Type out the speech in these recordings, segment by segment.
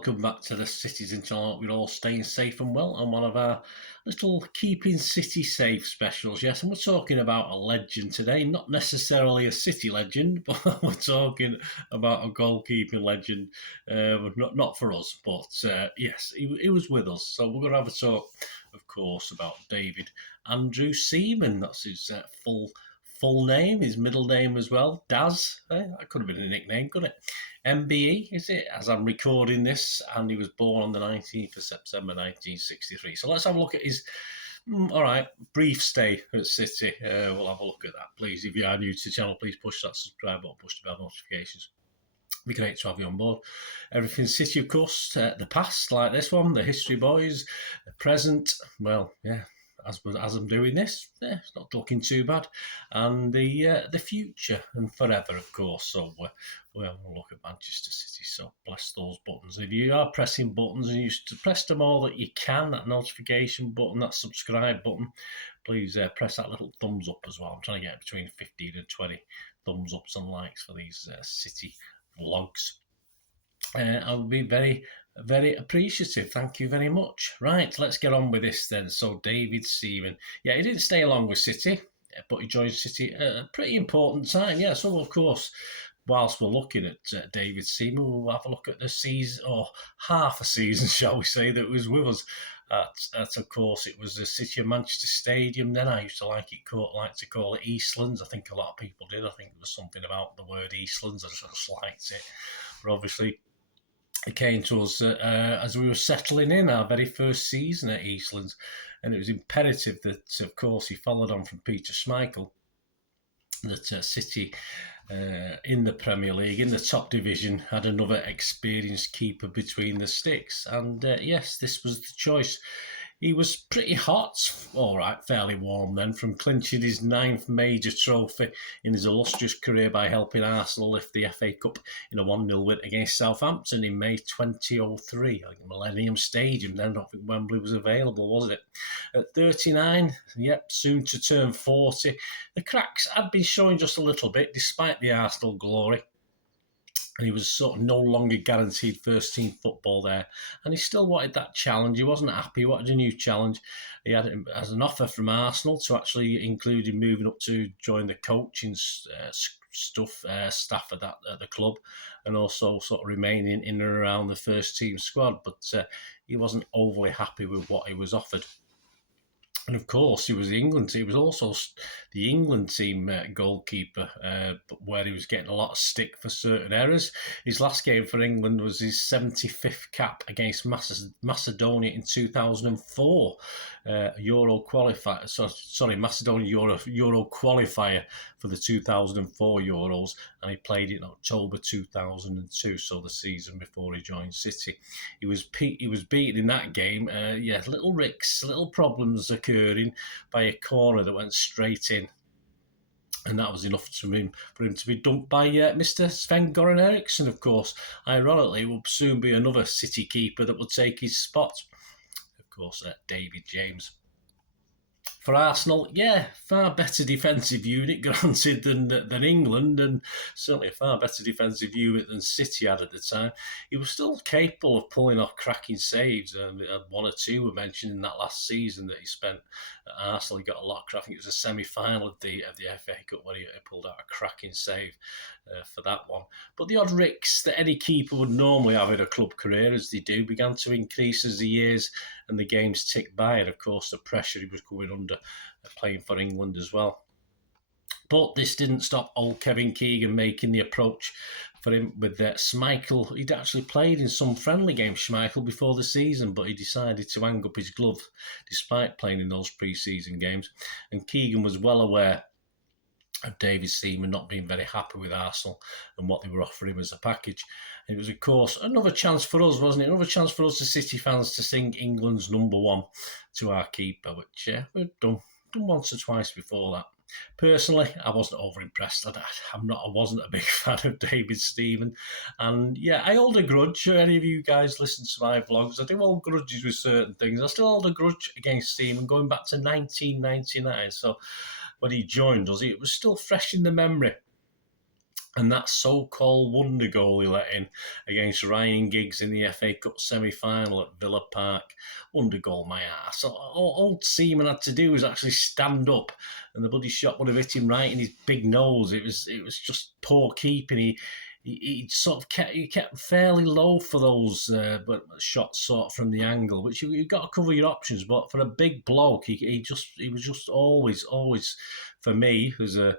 welcome back to the Citizen channel. We're all staying safe and well on one of our little Keeping City Safe specials. Yes, and we're talking about a legend today, not necessarily a City legend, but we're talking about a goalkeeping legend. Not for us, but yes, he was with us. So we're going to have a talk, of course, about David Andrew SEAMAN. That's his full name, his middle name as well, Daz. That could have been a nickname, couldn't it? MBE, is it, as I'm recording this, and he was born on the 19th of September 1963. So let's have a look at his, brief stay at City. We'll have a look at that, please. If you are new to the channel, please push that subscribe button, push the bell notifications. It'd be great to have you on board. Everything City, of course, the past, like this one, the history boys, the present, well, yeah, as I'm doing this, it's not looking too bad, and the future and forever, of course. So we'll look at Manchester City. So bless those buttons. If you are pressing buttons and you press them all that you can, that notification button, that subscribe button, please press that little thumbs up as well. I'm trying to get between 15 and 20 thumbs ups and likes for these City vlogs. I would be very, very appreciative. Thank you very much. Right, let's get on with this then. So David SEAMAN. Yeah, he didn't stay long with City, but he joined City at a pretty important time. Yeah, so of course, whilst we're looking at David SEAMAN, we'll have a look at the season, or half a season, shall we say, that was with us. Of course, it was the City of Manchester Stadium then. I used to like to call it Eastlands. I think a lot of people did. I think there was something about the word Eastlands. I just liked it. But obviously, it came to us as we were settling in our very first season at Eastlands, and it was imperative that, of course, he followed on from Peter Schmeichel, that City in the Premier League, in the top division, had another experienced keeper between the sticks. And yes, this was the choice. He was pretty hot, all right, fairly warm then, from clinching his 9th major trophy in his illustrious career by helping Arsenal lift the FA Cup in a 1-0 win against Southampton in May 2003. I think Millennium Stadium then. I don't think Wembley was available, was it? At 39, soon to turn 40, the cracks had been showing just a little bit, despite the Arsenal glory. And he was sort of no longer guaranteed first-team football there. And he still wanted that challenge. He wasn't happy. He wanted a new challenge. He had it as an offer from Arsenal to actually include him moving up to join the coaching staff at the club, and also sort of remaining in and around the first-team squad. But he wasn't overly happy with what he was offered. And of course, he was the England team. He was also the England team goalkeeper, where he was getting a lot of stick for certain errors. His last game for England was his 75th cap against Macedonia in 2004, Euro qualifier. Macedonia Euro qualifier for the 2004 Euros, and he played it in October 2002, so the season before he joined City. He was beaten in that game. Little ricks, little problems occurring by a corner that went straight in, and that was enough for him to be dumped by Mr. Sven-Goran Eriksson. Of course, ironically, it will soon be another City keeper that will take his spot. Of course, David James. For Arsenal, far better defensive unit, granted, than England, and certainly a far better defensive unit than City had at the time. He was still capable of pulling off cracking saves. One or two were mentioned in that last season that he spent at Arsenal. He got a lot of cracking. It was a semi-final of the FA Cup where he pulled out a cracking save for that one. But the odd ricks that any keeper would normally have in a club career, as they do, began to increase as the years and the games ticked by, and of course the pressure he was coming under playing for England as well. But this didn't stop old Kevin Keegan making the approach for him with Schmeichel. He'd actually played in some friendly games, Schmeichel, before the season, but he decided to hang up his glove despite playing in those pre-season games. And Keegan was well aware of David SEAMAN not being very happy with Arsenal and what they were offering him as a package. And it was, of course, another chance for us, wasn't it? Another chance for us, the City fans, to sing England's number one to our keeper, which we've done once or twice before that. Personally, I wasn't over-impressed. I wasn't a big fan of David SEAMAN. And I hold a grudge. Any of you guys listen to my vlogs, I do hold grudges with certain things. I still hold a grudge against SEAMAN going back to 1999. So when he joined us, it was still fresh in the memory And that so-called wonder goal he let in against Ryan Giggs in the FA Cup semi-final at Villa Park. Wonder goal, my ass. All old Seaman had to do was actually stand up, and the bloody shot would have hit him right in his big nose. It was just poor keeping. He sort of kept fairly low for those but shots sort of from the angle, which you've got to cover your options. But for a big bloke, he was just always for me, as an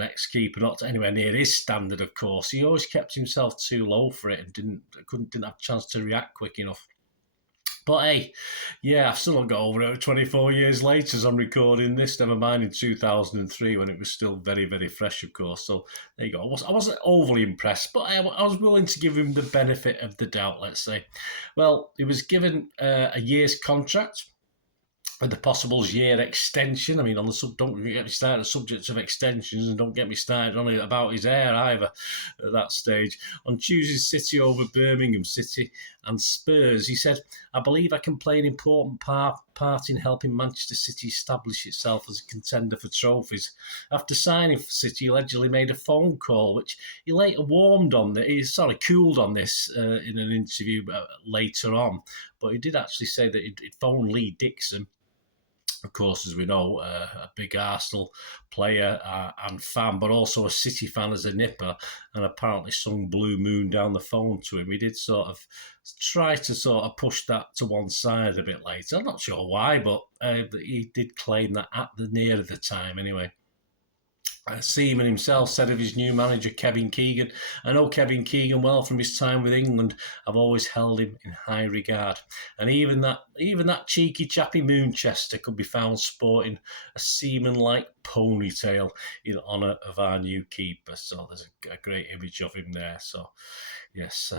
ex-keeper, not anywhere near his standard, of course. He always kept himself too low for it and didn't have a chance to react quick enough. But hey, yeah, I've still not got over it 24 years later as I'm recording this, never mind in 2003 when it was still very, very fresh, of course. So there you go. I wasn't overly impressed, but I was willing to give him the benefit of the doubt, let's say. Well, he was given a year's contract with the possible year extension. I mean, don't get me started on the subject of extensions, and don't get me started on it about his hair either at that stage. On choosing City over Birmingham City and Spurs, he said, "I believe I can play an important part in helping Manchester City establish itself as a contender for trophies." After signing for City, he allegedly made a phone call, which he later cooled on this in an interview later on. But he did actually say that he'd phoned Lee Dixon, of course, as we know, a big Arsenal player and fan, but also a City fan as a nipper, and apparently sung Bluemoon down the phone to him. He did sort of try to sort of push that to one side a bit later. I'm not sure why, but he did claim that at the near the time anyway. Seaman himself said of his new manager, Kevin Keegan, "I know Kevin Keegan well from his time with England. I've always held him in high regard. And even that cheeky chappy Moonchester could be found sporting a Seaman-like ponytail in honour of our new keeper." So there's a great image of him there. So, yes,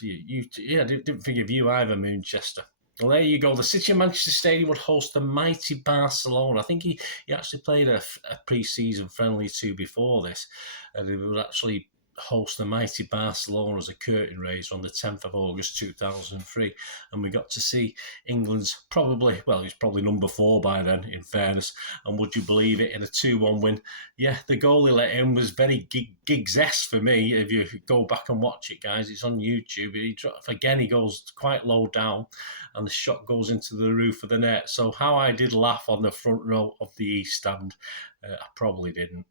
didn't think of you either, Moonchester. Well, there you go. The City of Manchester Stadium would host the mighty Barcelona. I think he actually played a pre-season friendly too before this, and he would actually host the mighty Barcelona as a curtain raiser on the 10th of August 2003. And we got to see England's he was probably number 4 by then, in fairness. And would you believe it, in a 2-1 win? Yeah, the goal he let in was very Giggs-esque for me. If you go back and watch it, guys, it's on YouTube. He goes quite low down, and the shot goes into the roof of the net. So how I did laugh on the front row of the East Stand, I probably didn't.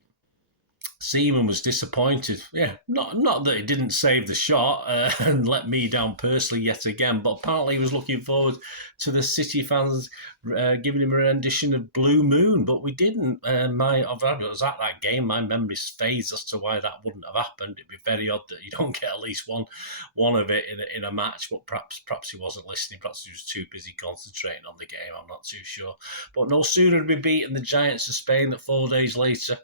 Seaman was disappointed. Yeah, not that he didn't save the shot and let me down personally yet again, but apparently he was looking forward to the City fans giving him a rendition of Bluemoon, but we didn't. I was at that game. My memory fades as to why that wouldn't have happened. It'd be very odd that you don't get at least one of it in a match, but perhaps he wasn't listening. Perhaps he was too busy concentrating on the game. I'm not too sure. But no sooner had we beaten the Giants of Spain that 4 days later,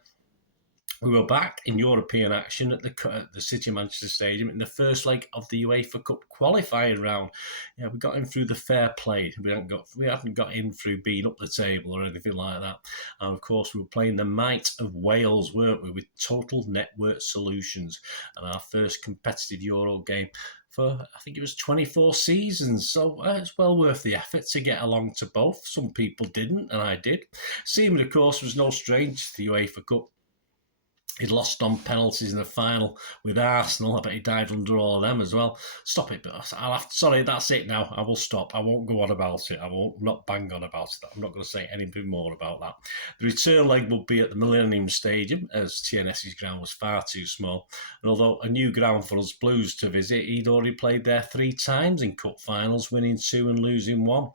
we were back in European action at the City of Manchester Stadium in the first leg of the UEFA Cup qualifying round. Yeah, we got in through the fair play. We hadn't got in through being up the table or anything like that. And of course, we were playing the might of Wales, weren't we, with Total Network Solutions, and our first competitive Euro game for, I think it was 24 seasons. So it's well worth the effort to get along to both. Some people didn't, and I did. Seaman, of course, was no stranger to the UEFA Cup. He'd lost on penalties in the final with Arsenal. I bet he died under all of them as well. Stop it, but sorry, that's it now. I will stop. I won't go on about it. Not bang on about it. I'm not going to say anything more about that. The return leg will be at the Millennium Stadium, as TNS's ground was far too small. And although a new ground for us Blues to visit, he'd already played there 3 times in cup finals, winning 2 and losing 1.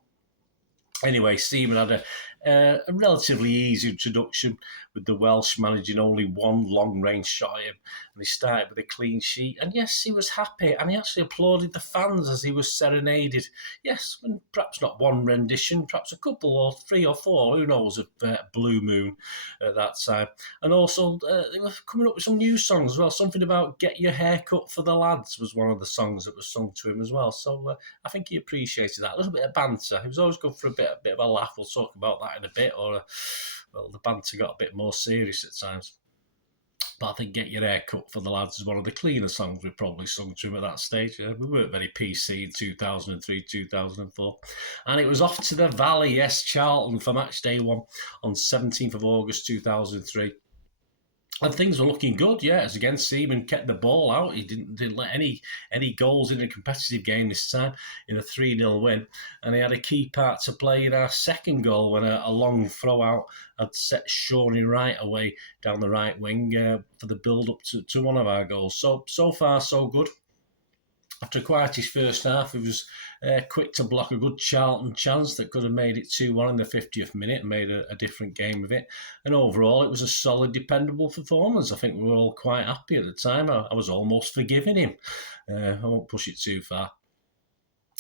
Anyway, Seaman had a relatively easy introduction, with the Welsh managing only one long-range shot at him, and he started with a clean sheet. And yes, he was happy, and he actually applauded the fans as he was serenaded. Yes, and perhaps not one rendition, perhaps a couple or 3 or 4, who knows, of Bluemoon at that time. And also, they were coming up with some new songs as well. Something about "Get Your Hair Cut for the Lads" was one of the songs that was sung to him as well. So I think he appreciated that. A little bit of banter. It was always good for a bit of a laugh. We'll talk about that in a bit. The banter got a bit more serious at times. But I think "Get Your Hair Cut for the Lads" is one of the cleaner songs we've probably sung to him at that stage. We weren't very PC in 2003, 2004. And it was off to the Valley, yes, Charlton, for match day 1 on 17th of August 2003. And things were looking good, yeah. As again, Seaman kept the ball out. He didn't let any goals in a competitive game this time in a 3-0 win. And he had a key part to play in our second goal when a long throw out had set Shawnee Wright away down the right wing for the build up to one of our goals. So far, so good. After quite his first half, he was quick to block a good Charlton chance that could have made it 2-1 in the 50th minute and made a different game of it. And overall, it was a solid, dependable performance. I think we were all quite happy at the time. I was almost forgiving him. I won't push it too far.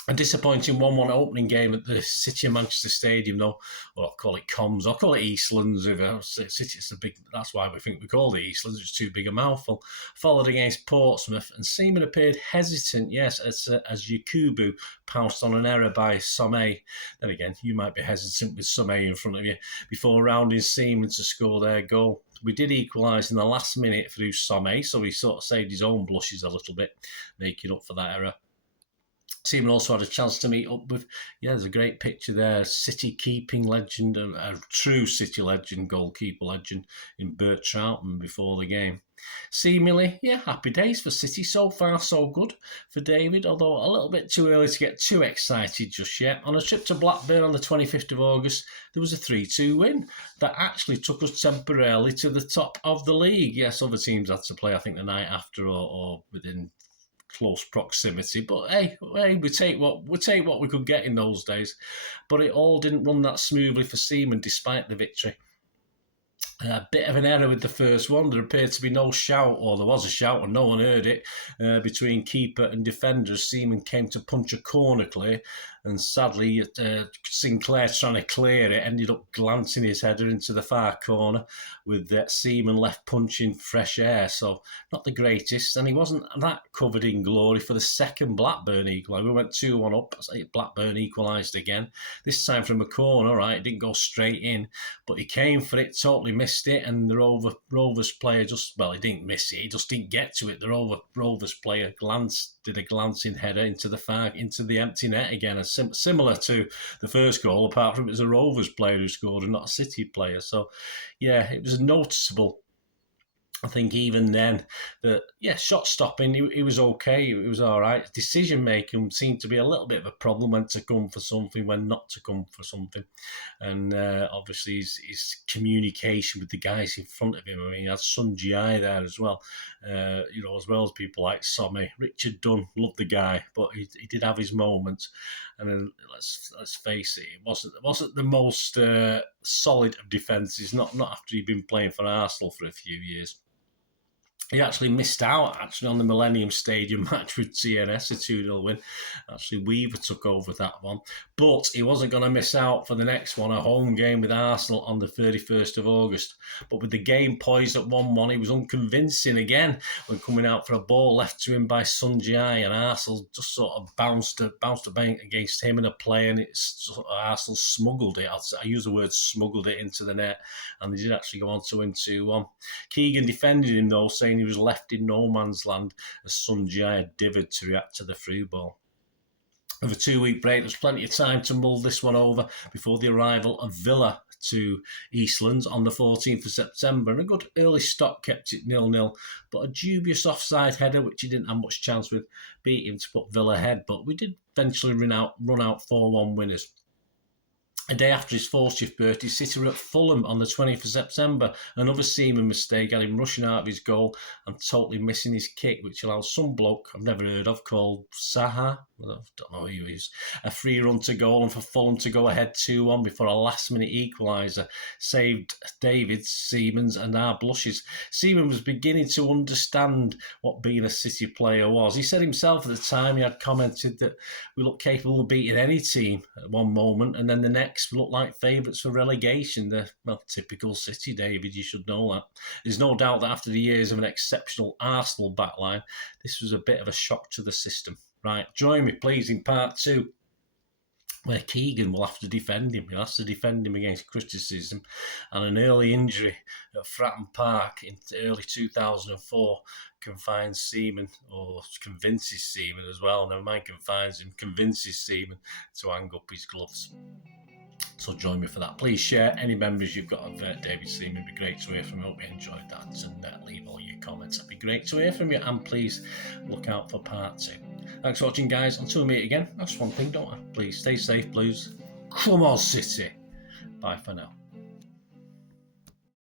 A disappointing 1-1 opening game at the City of Manchester Stadium, though. Well, I'll call it Coms. I'll call it Eastlands. City, it's a big. That's why we think we call it Eastlands. It's too big a mouthful. Followed against Portsmouth, and Seaman appeared hesitant. Yes, as Yakubu pounced on an error by Some. Then again, you might be hesitant with Some in front of you before rounding Seaman to score their goal. We did equalise in the last minute through Some, so he sort of saved his own blushes a little bit, making up for that error. Seaman also had a chance to meet up with, there's a great picture there, City keeping legend, a true City legend, goalkeeper legend in Bert Troutman before the game. Seemingly, happy days for City. So far, so good for David, although a little bit too early to get too excited just yet. On a trip to Blackburn on the 25th of August, there was a 3-2 win that actually took us temporarily to the top of the league. Yes, other teams had to play, I think, the night after or within close proximity, but hey, we take what we could get in those days. But it all didn't run that smoothly for Seaman despite the victory. A bit of an error with the first one. There appeared to be no shout, or there was a shout and no one heard it, between keeper and defenders. Seaman came to punch a corner clear, and sadly Sinclair trying to clear it ended up glancing his header into the far corner with Seaman left punching fresh air. So not the greatest, and he wasn't that covered in glory for the second Blackburn equaliser. We went 2-1 up. Blackburn equalised again, this time from a corner. Right, it didn't go straight in, but he came for it, totally missed it, and the Rovers player he didn't miss it, he just didn't get to it. The Rovers player did a glancing header into the empty net again, similar to the first goal, apart from it was a Rovers player who scored and not a City player. So it was noticeable. I think even then, shot stopping, he was okay. It was all right. Decision making seemed to be a little bit of a problem, when to come for something, when not to come for something. And obviously his communication with the guys in front of him. I mean, he had Sun Ji-ai there as well, as well as people like Somme. Richard Dunn, loved the guy, but he did have his moments. And then let's face it, it wasn't the most solid of defences, not after he'd been playing for Arsenal for a few years. He actually missed out on the Millennium Stadium match with TNS, a 2-0 win. Actually, Weaver took over that one. But he wasn't going to miss out for the next one, a home game with Arsenal on the 31st of August. But with the game poised at 1-1, he was unconvincing again when coming out for a ball left to him by Sun Ji-ai, and Arsenal just sort of bounced a bank against him and a play, and Arsenal smuggled it. I use the word smuggled it into the net, and they did actually go on to win 2-1. Keegan defended him, though, saying he was left in no man's land as Sun Ji-ai had divered to react to the through ball. With a 2-week break, there's plenty of time to mull this one over before the arrival of Villa to Eastlands on the 14th of September, and a good early stop kept it 0-0, but a dubious offside header, which he didn't have much chance with, beat him to put Villa ahead, but we did eventually run out 4-1 winners. A day after his 40th birthday, City were at Fulham on the 20th of September. Another Seaman mistake had him rushing out of his goal and totally missing his kick, which allowed some bloke I've never heard of called Saha, I don't know who he is, a free run to goal, and for Fulham to go ahead 2-1 before a last-minute equaliser saved David, Seaman's and our blushes. Seaman was beginning to understand what being a City player was. He said himself at the time, he had commented that we look capable of beating any team at one moment, and then the next we look like favourites for relegation. Typical City, David, you should know that. There's no doubt that after the years of an exceptional Arsenal backline, this was a bit of a shock to the system. Right, join me please in part 2, where Keegan will have to defend him. He'll have to defend him against criticism, and an early injury at Fratton Park in early 2004 confines Seaman, or convinces Seaman as well, never mind confines him, convinces Seaman to hang up his gloves. So join me for that. Please share any memories you've got of David Seaman. It'd be great to hear from you. Hope you enjoyed that, and leave all your comments. It'd be great to hear from you, and please look out for part 2. Thanks for watching, guys. Until we meet again, that's one thing, don't I? Please stay safe, Blues. Come on, City. Bye for now.